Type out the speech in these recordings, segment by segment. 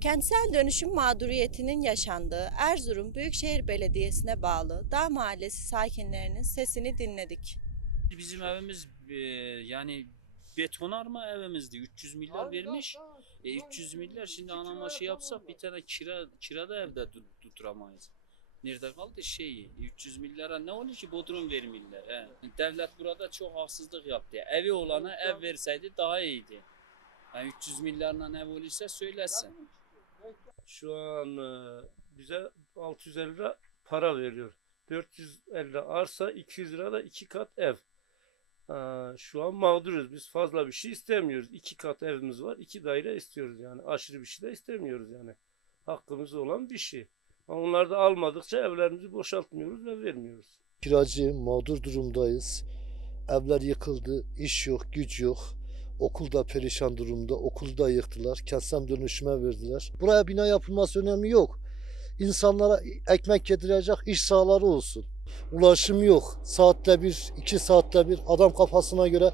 Kentsel dönüşüm mağduriyetinin yaşandığı Erzurum Büyükşehir Belediyesi'ne bağlı Dağ Mahallesi sakinlerinin sesini dinledik. Bizim evimiz e, yani betonarme evimizdi. 300 milyar vermiş. E, 300 milyar şimdi anama şey yapsak bir tane kira kirada evde tut, tuturamayız. Nerede kaldı şeyi? 300 milyara ne olur ki bodrum vermirler. He. Devlet burada çok haksızlık yaptı. Evi olana ev verseydi daha iyiydi. Yani 300 milyarla ev olursa söylesin. Şu an e, bize 650 lira para veriyor. 450 arsa, 200 lira da iki kat ev. E, Şu an mağduruz. Biz fazla bir şey istemiyoruz. İki kat evimiz var. iki daire istiyoruz yani. Aşırı bir şey de istemiyoruz yani. Hakkımız olan bir şey. Ama onları da almadıkça evlerimizi boşaltmıyoruz ve vermiyoruz. Kiracı, mağdur durumdayız. Evler yıkıldı, iş yok, güç yok. Okulda perişan durumda, okulda yıktılar, kentsel dönüşüme verdiler. Buraya bina yapılması önemi yok. İnsanlara ekmek yedirecek iş sahaları olsun. Ulaşım yok. Saatte bir, iki saatte bir adam kafasına göre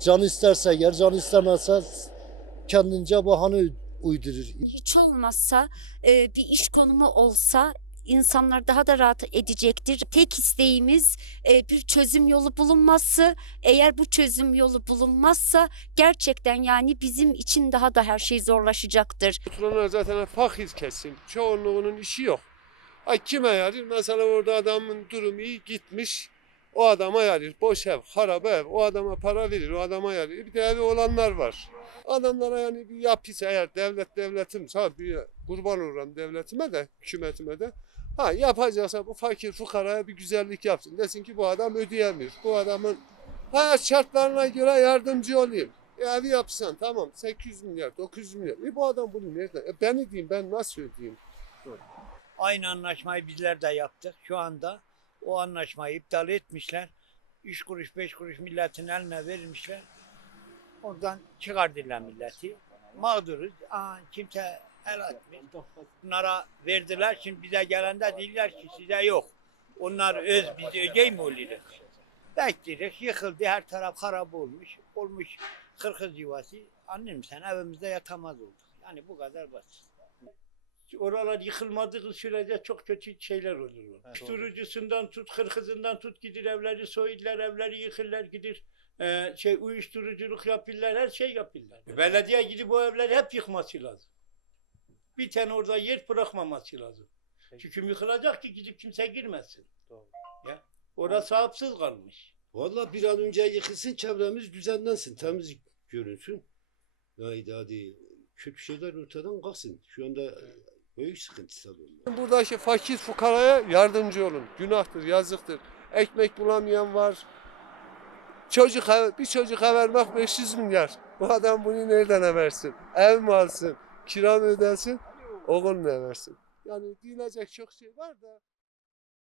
canı isterse yer, canı istemezse kendince bahane uydurur. hiç olmazsa e, bir iş konumu olsa insanlar daha da rahat edecektir. Tek isteğimiz e, bir çözüm yolu bulunması. Eğer bu çözüm yolu bulunmazsa gerçekten yani bizim için daha da her şey zorlaşacaktır. Oturanlar zaten fakir kesim. Çoğunluğunun işi yok. Ay kime yarar? Mesela orada adamın durumu iyi gitmiş. O adama yarar. Boş ev, harap ev. O adama para verir. O adama yarar. Bir de evi olanlar var. Adamlara yani bir yapış eğer devlet devletim ha bir kurban olurum devletime de hükümetime de ha yapacaksa bu fakir fukaraya bir güzellik yapsın. Desin ki bu adam ödeyemiyor. Bu adamın hayat şartlarına göre yardımcı olayım. E, evi yapsan tamam 800 milyar 900 milyar. E bu adam bunu nereden? E, ben ödeyeyim ben nasıl ödeyeyim? Aynı anlaşmayı bizler de yaptık. Şu anda o anlaşmayı iptal etmişler. 3 kuruş 5 kuruş milletin eline verilmişler. Oradan çıkardılar milleti. Mağduruz. Aa, kimse el atmıyor. Bunlara verdiler. Şimdi bize gelende değiller ki size yok. Onlar öz biz ögey mi oluyoruz? Bekliyoruz. Yıkıldı. Her taraf harap olmuş. Olmuş kırkız yuvası. Annem sen evimizde yatamaz olduk. Yani bu kadar basit. Oralar yıkılmadığı sürece çok kötü şeyler olur. Uyuşturucusundan tut, hırkızından tut gidir evleri soyurlar, evleri yıkırlar gidir. Ee, şey uyuşturuculuk yapırlar, her şey yapırlar. Belediye gidip bu evleri hep yıkması lazım. Bir tane orada yer bırakmaması lazım. Çünkü yıkılacak ki gidip kimse girmesin. Ya, orası sahipsiz kalmış. Valla bir an önce yıkılsın çevremiz düzenlensin, temiz görünsün. Haydi hadi kötü şeyler ortadan kalksın. Şu anda büyük sıkıntısı var. Buradaki fakir fukaraya yardımcı olun. Günahtır, yazıktır. Ekmek bulamayan var. Çocuk bir çocuk ev vermek 500 milyar. Bu adam bunu nereden versin? Ev mi alsın? Kira mı ödesin? Oğul ne versin? Yani diyecek çok şey var da